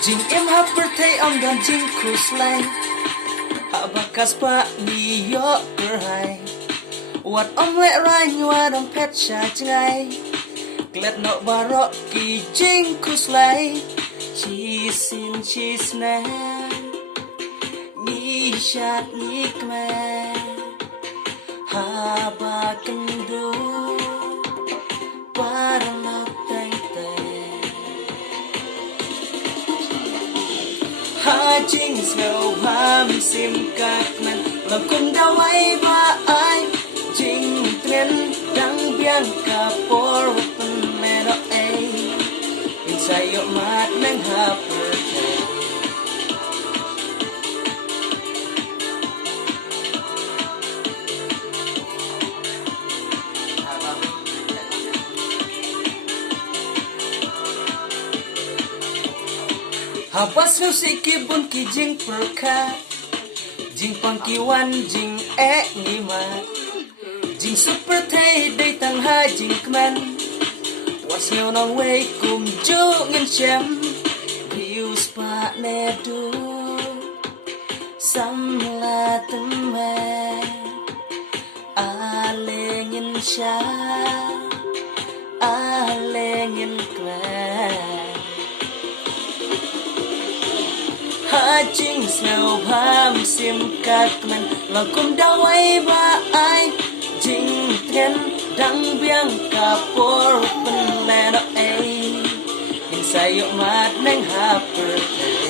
Jing em hap birthday om dan jing kuslay Abakas pa New York berhai Wat om le rai nyua dom pet sha jngai Glad no barok ki jing kuslay Cheese in cheese na Ni shat ni kme Haba kendu Para lok teng teng Ha jing snow ham sim kak man Lòng cùng đau ấy và ai Jing tren dang biang ka por Wapan me no ay Inside your mat nang ha birthday Habas music ki bun ki jing perka Jing pang ki wan jing ni ma Jing super thay day tang ha jing kman Was no nong way kum jo ngin chem Views pa ne du Sam la tum me Ale ngin sha Ale ngin kman Ha jing snow ham sim kak man Lòng cùng đau ấy và ai Jing tren dang biang ka por Wapan me no ay Inside your mat nang ha birthday